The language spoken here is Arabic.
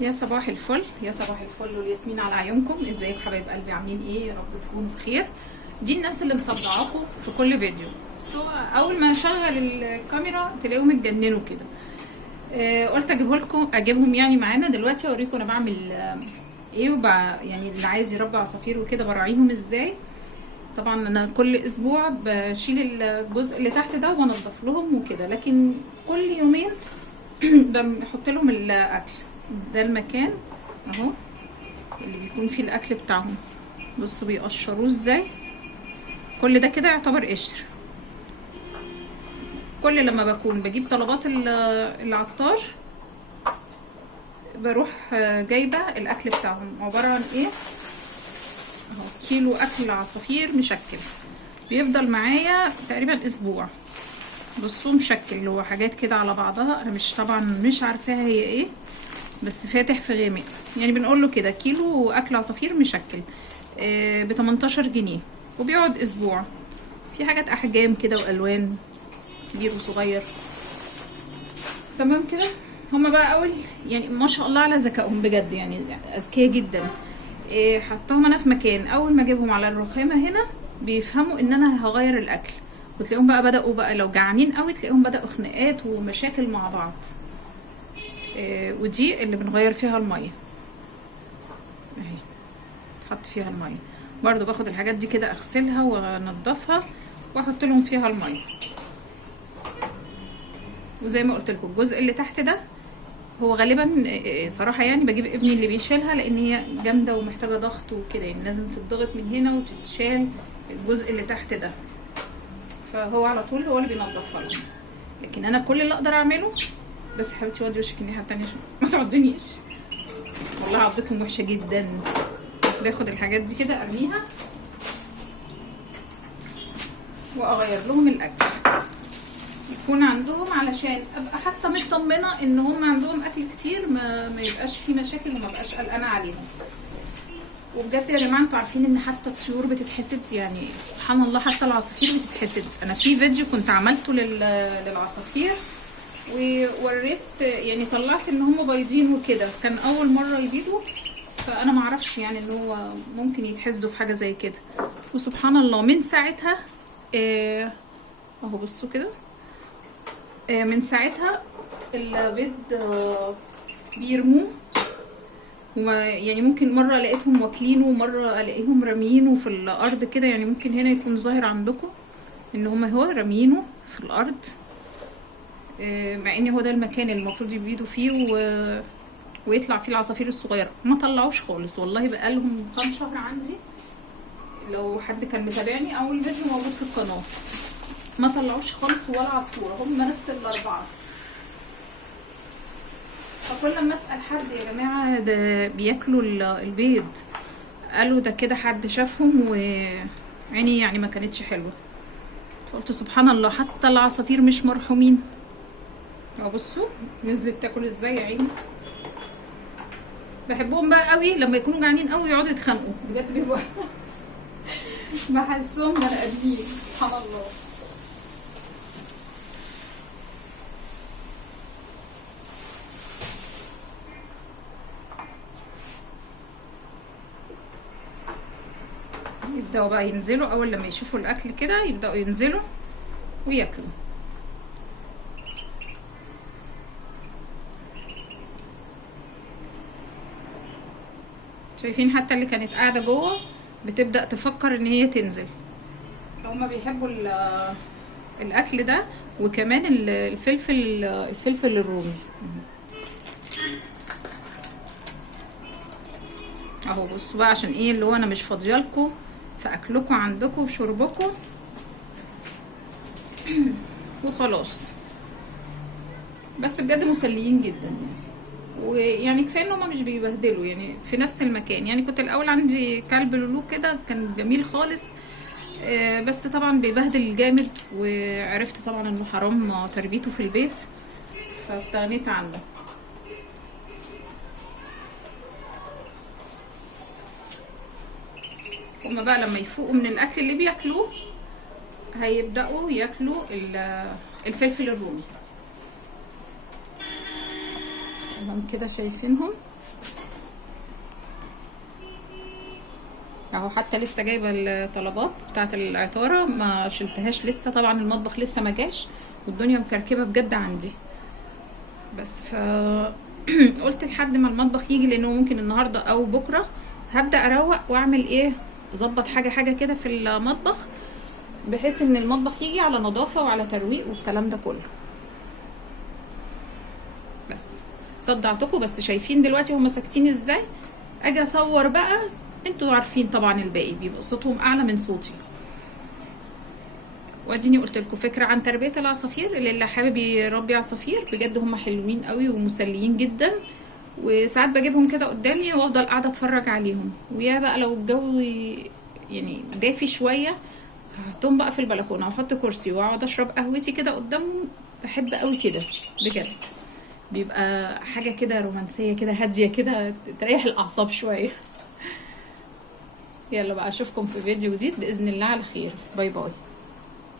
يا صباح الفل، يا صباح الفل والياسمين على عيونكم. ازيكم حبايب قلبي؟ عاملين ايه؟ يا رب تكونوا بخير. دي الناس اللي مصدعاكم في كل فيديو. اول ما اشغل الكاميرا تلاقيهم اتجننوا كده. قلت اجيبهم يعني معانا دلوقتي اوريكم انا بعمل ايه يعني اللي عايز يربي عصافير وكده براعيهم ازاي. طبعا انا كل اسبوع بشيل الجزء اللي تحت ده وانضف لهم وكده، لكن كل يومين بحط لهم الاكل. ده المكان اهو اللي بيكون فيه الاكل بتاعهم. بصوا بيقشروه ازاي. كل ده كده يعتبر قشر. كل لما بكون بجيب طلبات العطار بروح جايبه الاكل بتاعهم. عباره عن ايه؟ اهو كيلو اكل عصافير مشكل بيفضل معايا تقريبا اسبوع. بصوا مشكل، اللي هو حاجات كده على بعضها. انا طبعا مش عارفاها هي ايه، بس فاتح في غامق. يعني بنقول له كده كيلو اكل عصافير مشكل ب 18 جنيه وبيقعد اسبوع. في حاجات احجام كده والوان، كبير وصغير. تمام كده. هما بقى يعني ما شاء الله على ذكائهم بجد، يعني اذكياء جدا. حطهم انا في مكان، اول ما اجيبهم على الرخامه هنا بيفهموا ان انا هغير الاكل، وتلاقيهم بقى بداوا بقى لو جعانين قوي تلاقيهم بداوا خناقات ومشاكل مع بعض. ودي اللي بنغير فيها الميه اهي، تحط فيها الميه. برضو باخد الحاجات دي كده اغسلها وانضفها واحط لهم فيها الميه. وزي ما قلت لكم الجزء اللي تحت ده هو غالبا صراحه يعني بجيب ابني اللي بيشيلها، لان هي جامده ومحتاجه ضغط وكده، يعني لازم تتضغط من هنا وتتشال الجزء اللي تحت ده. فهو على طول هو اللي بينضفها لهم. لكن انا كل اللي اقدر اعمله بس. حبيبتي ودي وشك الناحيه التانيه عشان ما تعضنيش، والله عضتهم وحشه جدا. باخد الحاجات دي كده ارميها واغير لهم الاكل يكون عندهم، علشان ابقى حتى مطمنه ان هم عندهم اكل كتير، ما يبقاش في مشاكل وما بقاش قلقانه عليهم. وبجد يا جماعه انتوا عارفين ان حتى الطيور بتتحسد، يعني سبحان الله حتى العصافير بتتحسد. انا في فيديو كنت عملته للعصافير ووريت، يعني طلعت ان هم بايضين وكده، كان اول مره يبيضوا، فانا ما اعرفش يعني ان هو ممكن يتحسدوا في حاجه زي كده. وسبحان الله من ساعتها اهو بصوا كده، من ساعتها البيض بيرموه. يعني ممكن مره لقيتهم واكلينه ومره الاقيهم راميينه في الارض كده، يعني ممكن هنا يكون ظاهر عندكم ان هم هو راميينه في الارض، مع ان هو ده المكان اللي المفروض يبيضوا فيه ويطلع فيه العصافير الصغيره. ما طلعوش خالص والله، بقالهم كام شهر عندي. لو حد كان متابعني او الفيديو موجود في القناه، ما طلعوش خالص ولا عصفوره، هم نفس الاربعه. فكل ما اسال حد يا جماعه ده بياكلوا البيض، قالوا ده كده حد شافهم وعيني يعني ما كانتش حلوه. فقلت سبحان الله حتى العصافير مش مرحومين. اهو بصوا نزلت تاكل ازاي يا عيني. بحبهم بقى قوي لما يكونوا جعانين قوي يقعدوا يتخانقوا، بجد بيبقوا بحسهم بني ادمين سبحان الله. يبداوا بقى ينزلوا اول لما يشوفوا الاكل كده، يبداوا ينزلوا وياكلوا. شايفين حتى اللي كانت قاعده جوه بتبدا تفكر ان هي تنزل. هما بيحبوا الاكل ده، وكمان الفلفل الرومي اهو. بصوا بقى عشان ايه اللي هو انا مش فاضيالكوا في اكلكم عندكم وشربكم وخلاص. بس بجد مسليين جدا، ويعني كفايه ان هما مش بيبهدلوا يعني في نفس المكان. يعني كنت الاول عندي كلب لولو كده كان جميل خالص، بس طبعا بيبهدل جامد، وعرفت طبعا انه حرام تربيته في البيت فاستغنيت عنه. هما بقى لما يفوقوا من الاكل اللي بياكلوه هيبداوا ياكلوا الفلفل الرومي. تمام كده شايفينهم اهو حتى لسه جايبه الطلبات بتاعه العطاره ما شلتهاش لسه، طبعا المطبخ لسه ما جاش والدنيا مكركبه بجد عندي. بس ف قلت لحد ما المطبخ يجي، لانه ممكن النهارده او بكره هبدا اروق واعمل ايه، اظبط حاجه كده في المطبخ، بحيث ان المطبخ يجي على نظافه وعلى ترويق والكلام ده كله. بس صدعتكم، بس شايفين دلوقتي هما ساكتين ازاي. اجي اصور بقى، انتوا عارفين طبعا الباقي بيبقى صوتهم اعلى من صوتي. واديني قلت لكم فكره عن تربيه العصافير، اللي حابب يربي عصافير بجد هم حلوين قوي ومسليين جدا، وساعات بجيبهم كده قدامي وافضل قاعده اتفرج عليهم. ويا بقى لو الجو يعني دافي شويه هحطهم بقى في البلكونه واحط كرسي واقعد اشرب قهوتي كده قدامهم. بحب قوي كده بجد، بيبقى حاجه كده رومانسيه كده هاديه كده تريح الاعصاب شويه. يلا بقى اشوفكم في فيديو جديد باذن الله على خير. باي باي.